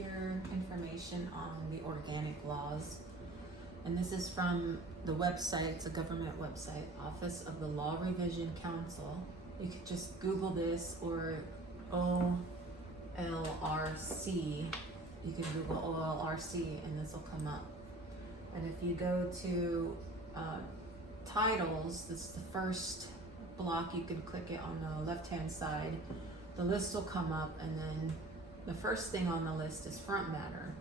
here information on the organic laws. And this is from the website, it's a government website, Office of the Law Revision Council. You could just Google this, or OLRC. You can Google OLRC and this will come up. And if you go to titles, this is the first block, you can click it on the left hand side. The list will come up, and then the first thing on the list is front matter.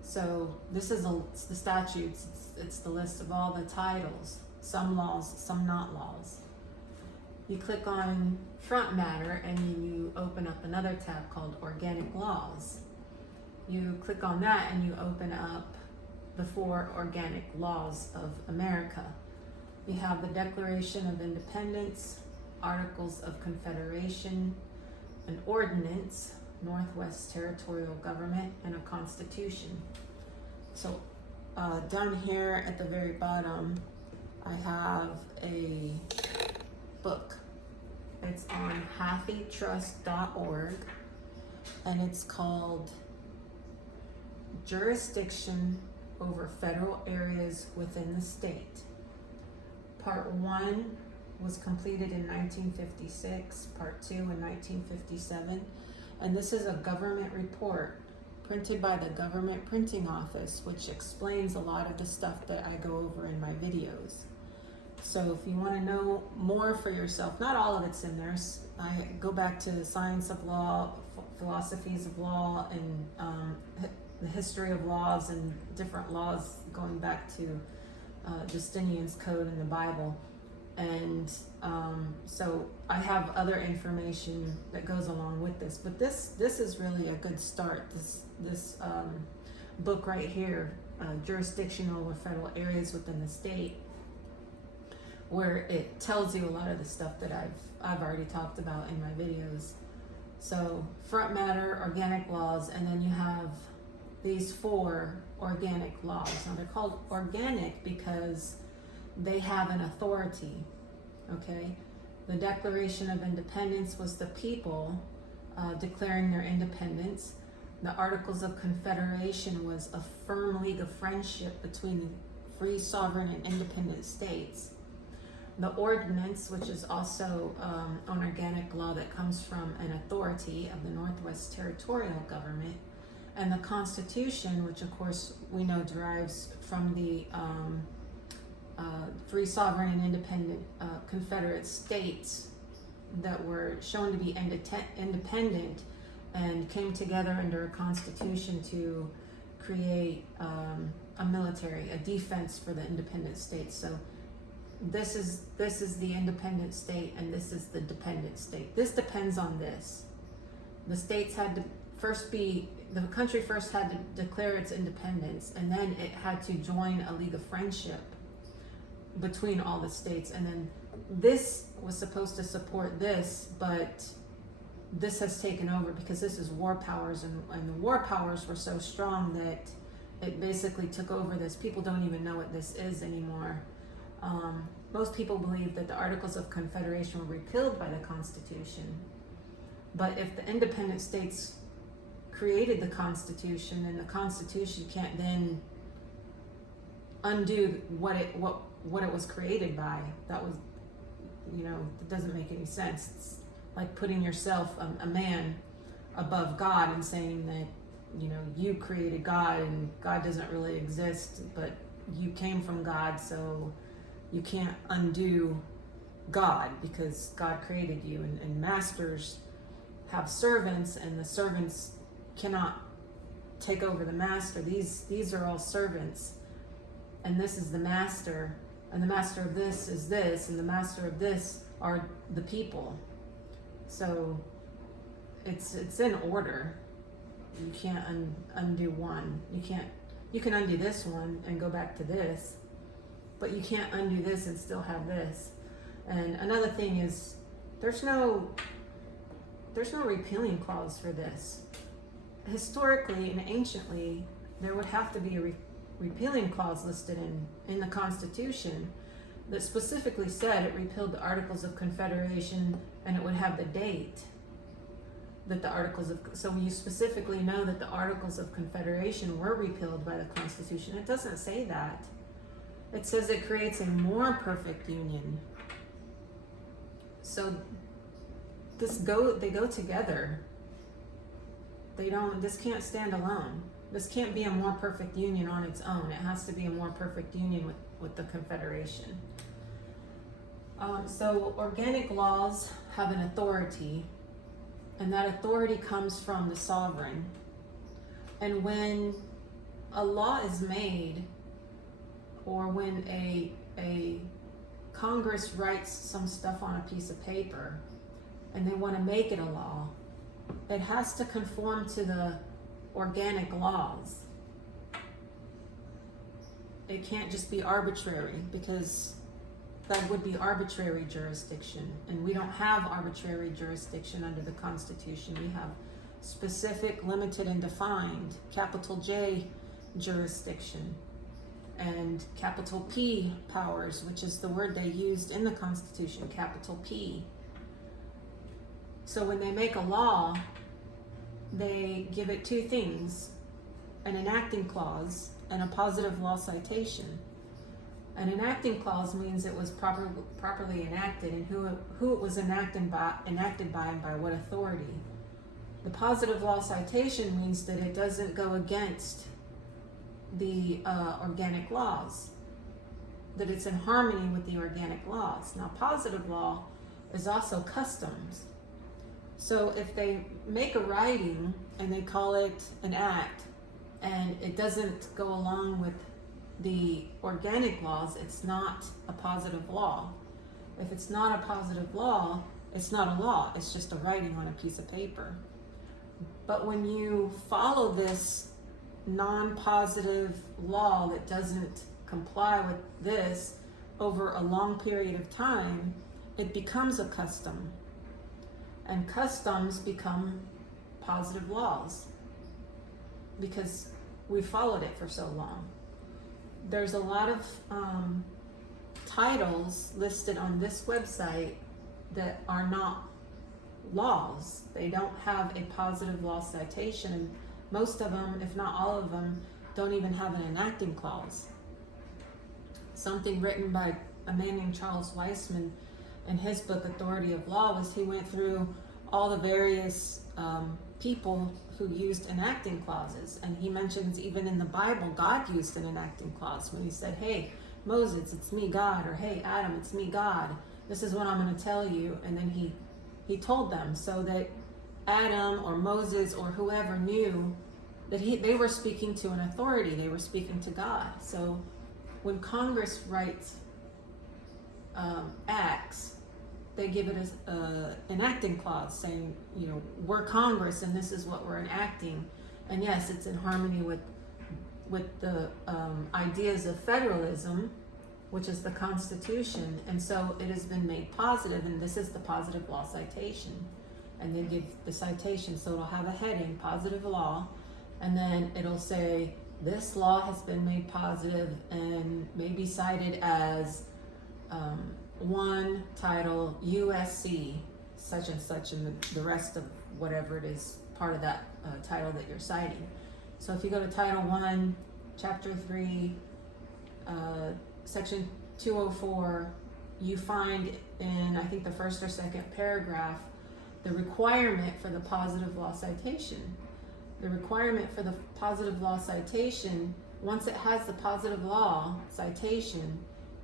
So this is it's the statutes, it's the list of all the titles, some laws, some not laws. You click on front matter and you open up another tab called organic laws. You click on that and you open up the 4 organic laws of America. You have the Declaration of Independence, Articles of Confederation, an ordinance, Northwest Territorial Government, and a constitution. So down here at the very bottom, I have a book. It's on hathitrust.org, and it's called Jurisdiction over Federal Areas Within the State. Part 1 was completed in 1956, Part 2 in 1957, and this is a government report printed by the Government Printing Office, which explains a lot of the stuff that I go over in my videos. So if you want to know more for yourself, not all of it's in there. I go back to the science of law, philosophies of law, and the history of laws and different laws going back to Justinian's Code in the Bible. And so I have other information that goes along with this, but this is really a good start. This book right here, Jurisdiction over Federal Areas Within the State, where it tells you a lot of the stuff that I've already talked about in my videos. So front matter, organic laws, and then you have these 4 organic laws. Now they're called organic because they have an authority, okay? The Declaration of Independence was the people declaring their independence. The Articles of Confederation was a firm league of friendship between free, sovereign, and independent states. The ordinance, which is also an organic law that comes from an authority of the Northwest Territorial Government, and the Constitution, which of course we know derives from the free, sovereign, and independent Confederate states that were shown to be independent and came together under a constitution to create a military, a defense for the independent states. So this is the independent state, and this is the dependent state. This depends on this. The states had to the country first had to declare its independence, and then it had to join a league of friendship between all the states, and then this was supposed to support this, but this has taken over because this is war powers, and the war powers were so strong that it basically took over this. People don't even know what this is anymore. Most people believe that the Articles of Confederation were repealed by the Constitution, but if the independent states created the Constitution, and the Constitution can't then undo what it was created by, that was, it doesn't make any sense. It's like putting yourself, a man, above God and saying that, you created God and God doesn't really exist, but you came from God, so you can't undo God because God created you. And masters have servants, and the servants cannot take over the master. These are all servants, and this is the master, and the master of this is this, and the master of this are the people. So it's in order. You can't undo one. You can undo this one and go back to this, but you can't undo this and still have this. And another thing is there's no repealing clause for this. Historically and anciently, there would have to be a repealing clause listed in the Constitution that specifically said it repealed the Articles of Confederation, and it would have the date. that the Articles of, so you specifically know that the Articles of Confederation were repealed by the Constitution. It doesn't say that. It says it creates a more perfect union. So they go together. This can't stand alone. This can't be a more perfect union on its own. It has to be a more perfect union with the Confederation. So organic laws have an authority, and that authority comes from the sovereign. And when a law is made, or when a Congress writes some stuff on a piece of paper and they want to make it a law, it has to conform to the organic laws. It can't just be arbitrary, because that would be arbitrary jurisdiction, and we don't have arbitrary jurisdiction under the Constitution. We have specific, limited, and defined, capital J jurisdiction, and capital P powers, which is the word they used in the Constitution, capital P. So when they make a law, they give it two things: an enacting clause and a positive law citation. An enacting clause means it was properly enacted, and who it was enacted by and by what authority. The positive law citation means that it doesn't go against the organic laws, that it's in harmony with the organic laws. Now, positive law is also customs. So if they make a writing and they call it an act, and it doesn't go along with the organic laws, it's not a positive law. If it's not a positive law, it's not a law, it's just a writing on a piece of paper. But when you follow this non-positive law that doesn't comply with this over a long period of time, it becomes a custom. And customs become positive laws because we followed it for so long. There's a lot of titles listed on this website that are not laws. They don't have a positive law citation, and most of them, if not all of them, don't even have an enacting clause. Something written by a man named Charles Weisman in his book Authority of Law was he went through all the various people who used enacting clauses, and he mentions even in the Bible God used an enacting clause when he said, "Hey Moses, it's me God," or "Hey Adam, it's me God, this is what I'm going to tell you." And then he told them, so that Adam or Moses or whoever knew that they were speaking to an authority, they were speaking to God. So when Congress writes acts, they give it an enacting clause saying, we're Congress and this is what we're enacting. And yes, it's in harmony with the ideas of federalism, which is the Constitution. And so it has been made positive, and this is the positive law citation. And they give the citation, so it'll have a heading, positive law, and then it'll say, this law has been made positive and may be cited as one title USC such and such, and the rest of whatever it is part of that title that you're citing. So if you go to Title 1, Chapter 3, Section 204, you find in, I think, the first or second paragraph, the requirement for the positive law citation. The requirement for the positive law citation, once it has the positive law citation,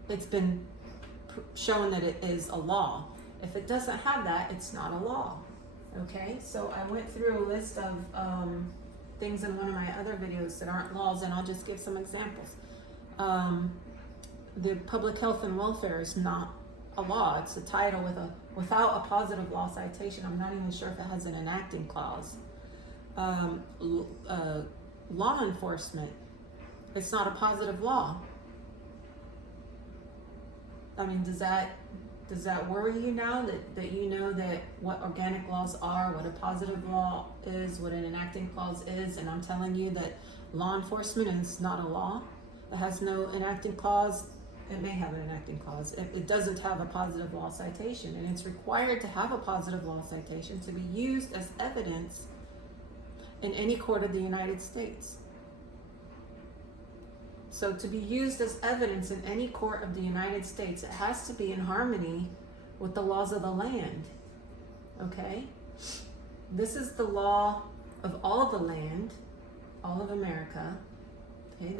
it's been shown that it is a law. If it doesn't have that, it's not a law. Okay, so I went through a list of things in one of my other videos that aren't laws, and I'll just give some examples. The public health and welfare is not a law. It's a title without a positive law citation. I'm not even sure if it has an enacting clause. Law enforcement, it's not a positive law. I mean, does that worry you now that you know that what organic laws are, what a positive law is, what an enacting clause is, and I'm telling you that law enforcement is not a law. It has no enacting clause. It may have an enacting clause. It doesn't have a positive law citation, and it's required to have a positive law citation to be used as evidence in any court of the United States. So to be used as evidence in any court of the United States, it has to be in harmony with the laws of the land. Okay? This is the law of all the land, all of America. Okay?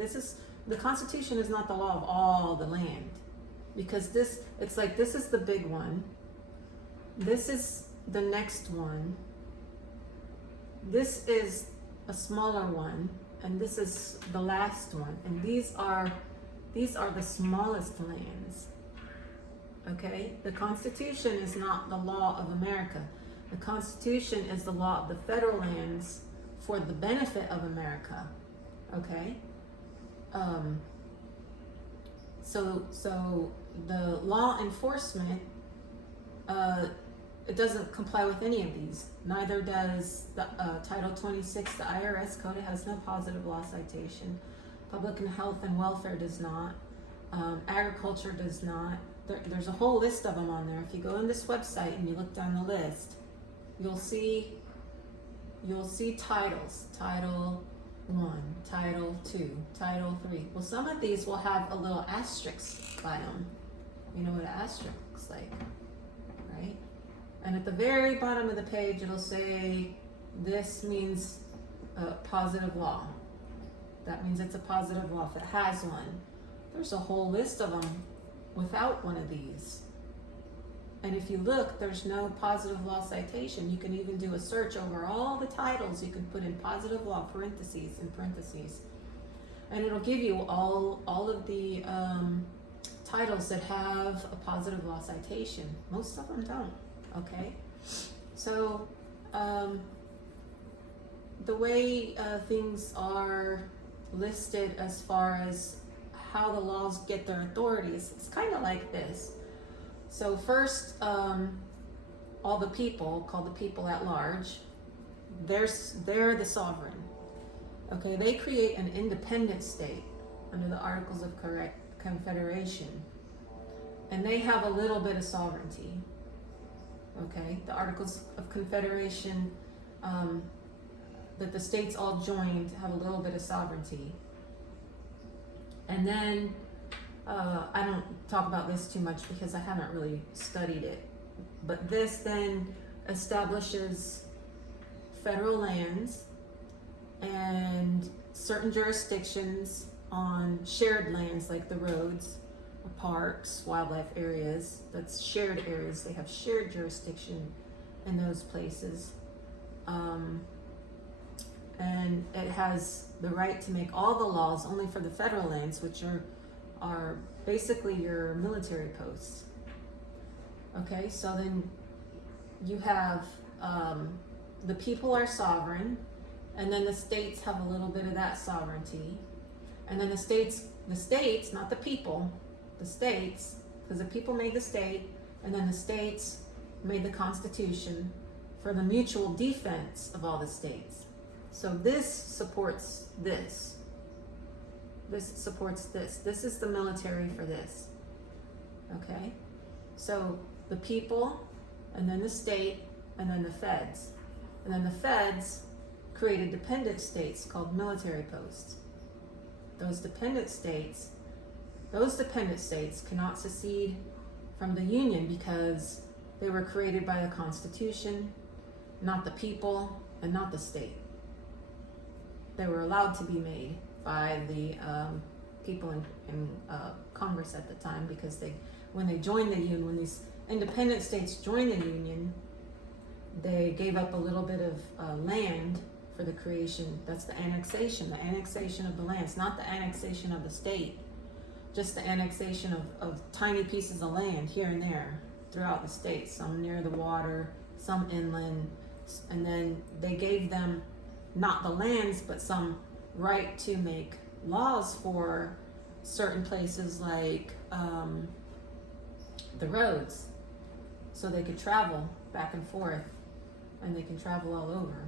The Constitution is not the law of all the land, because it's like this is the big one. This is the next one. This is a smaller one, and this is the last one. And these are the smallest lands. Okay? The Constitution is not the law of America. The Constitution is the law of the federal lands for the benefit of America. Okay? So the law enforcement, it doesn't comply with any of these. Neither does the Title 26, the IRS code. It has no positive law citation. Public and health and welfare does not. Agriculture does not. There's a whole list of them on there. If you go on this website and you look down the list, you'll see titles. Title 1, Title 2, Title 3. Well, some of these will have a little asterisk by them. You know what an asterisk looks like, right? And at the very bottom of the page, it'll say, this means a positive law. That means it's a positive law if it has one. There's a whole list of them without one of these. And if you look, there's no positive law citation. You can even do a search over all the titles. You can put in positive law, parentheses, in parentheses. And it'll give you all of the titles that have a positive law citation. Most of them don't, okay? So the way things are listed as far as how the laws get their authorities, it's kind of like this. So first, all the people, called the people at large, they're the sovereign. Okay, they create an independent state under the Articles of Confederation, and they have a little bit of sovereignty. Okay, the Articles of Confederation that the states all joined have a little bit of sovereignty. And then I don't talk about this too much because I haven't really studied it, but this then establishes federal lands and certain jurisdictions on shared lands like the roads, parks, wildlife areas. That's shared areas. They have shared jurisdiction in those places. And it has the right to make all the laws only for the federal lands, which are basically your military posts. Okay, so then you have the people are sovereign, and then the states have a little bit of that sovereignty, and then the states, not the people, the states, because the people made the state, and then the states made the Constitution for the mutual defense of all the states. So this supports this. This supports this. This is the military for this. Okay? So the people, and then the state, and then the feds. And then the feds created dependent states called military posts. Those dependent states cannot secede from the Union because they were created by the Constitution, not the people, and not the state. They were allowed to be made by the people in Congress at the time, because when they joined the Union, when these independent states joined the Union, they gave up a little bit of land for the creation. That's the annexation of the lands, not the annexation of the state, just the annexation of tiny pieces of land here and there throughout the state, some near the water, some inland, and then they gave them not the lands, but some right to make laws for certain places like the roads, so they could travel back and forth, and they can travel all over.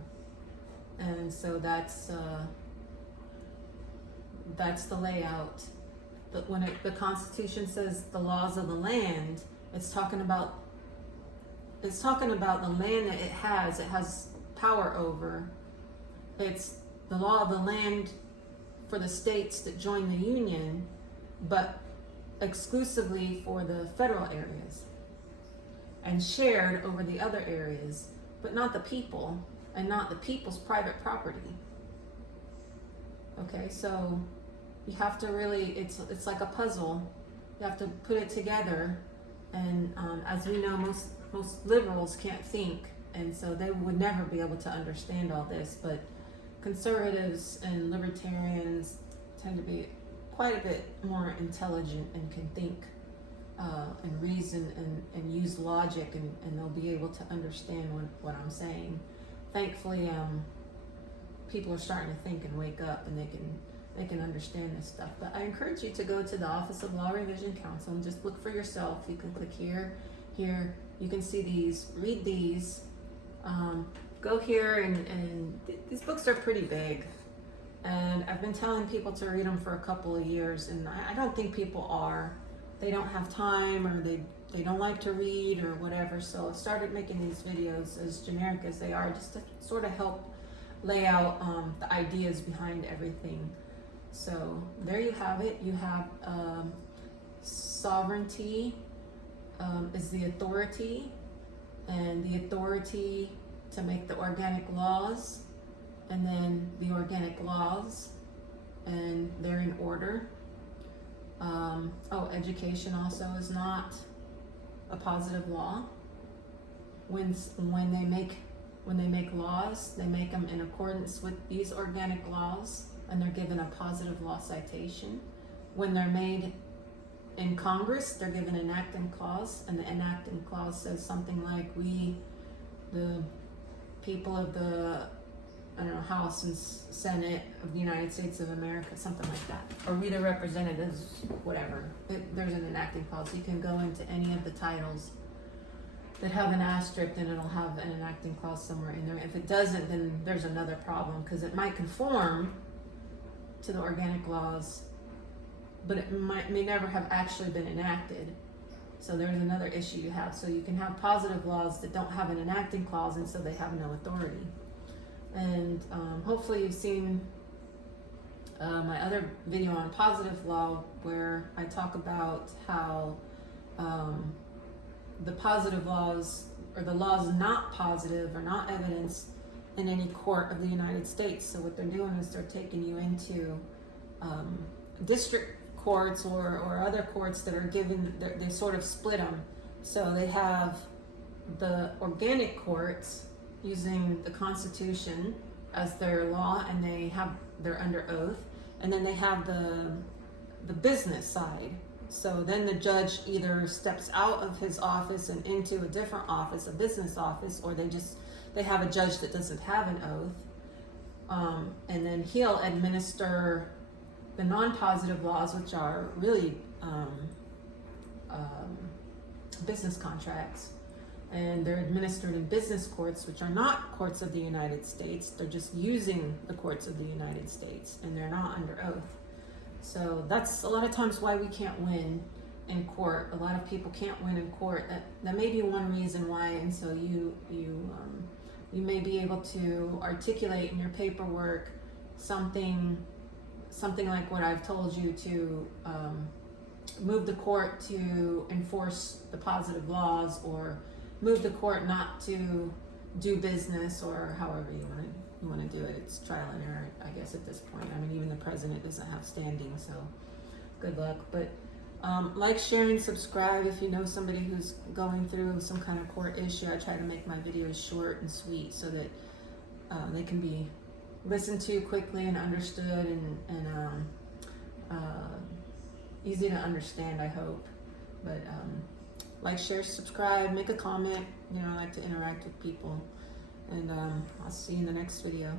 And so that's the layout the Constitution says the laws of the land, it's talking about the land that it has power over. It's the law of the land for the states that join the union, but exclusively for the federal areas, and shared over the other areas, but not the people, and not the people's private property. Okay, so you have to really, it's like a puzzle. You have to put it together, and as we know, most liberals can't think, and so they would never be able to understand all this, but conservatives and libertarians tend to be quite a bit more intelligent and can think and reason and use logic, and they'll be able to understand what I'm saying. Thankfully, people are starting to think and wake up, and they can understand this stuff. But I encourage you to go to the Office of Law Revision Council and just look for yourself. You can click here. You can see these, read these. Go here, and these books are pretty big. And I've been telling people to read them for a couple of years, and I don't think people are. They don't have time, or they don't like to read, or whatever. So I started making these videos, as generic as they are, just to sort of help lay out the ideas behind everything. So there you have it. You have sovereignty is the authority, and the authority to make the organic laws, and then the organic laws, and they're in order. Education also is not a positive law. When they make laws, they make them in accordance with these organic laws, and they're given a positive law citation. When they're made in Congress, they're given an enacting clause, and the enacting clause says something like, we, the people of the, House and Senate of the United States of America, something like that. Or we the representatives, whatever. There's an enacting clause. You can go into any of the titles that have an asterisk, and it'll have an enacting clause somewhere in there. If it doesn't, then there's another problem, because it might conform to the organic laws, but it may never have actually been enacted. So there's another issue you have. So you can have positive laws that don't have an enacting clause, and so they have no authority. And hopefully you've seen my other video on positive law, where I talk about how the positive laws, or the laws not positive, are not evidence in any court of the United States. So what they're doing is they're taking you into district courts or other courts that are given, they sort of split them. So they have the organic courts using the Constitution as their law, and they're under oath, and then they have the business side. So then the judge either steps out of his office and into a different office, a business office, or they have a judge that doesn't have an oath, and then he'll administer the non-positive laws, which are really business contracts, and they're administered in business courts, which are not courts of the United States. They're just using the courts of the United States, and they're not under oath. So that's a lot of times why we can't win in court. A lot of people can't win in court. That may be one reason why. And so you may be able to articulate in your paperwork something like what I've told you, to move the court to enforce the positive laws, or move the court not to do business, or however you want to do it. It's trial and error, I guess, at this point. I mean, even the president doesn't have standing, so good luck. But like, share, and subscribe if you know somebody who's going through some kind of court issue. I try to make my videos short and sweet so that they can be listened to quickly and understood, and easy to understand, I hope. But like, share, subscribe, make a comment. I like to interact with people, and I'll see you in the next video.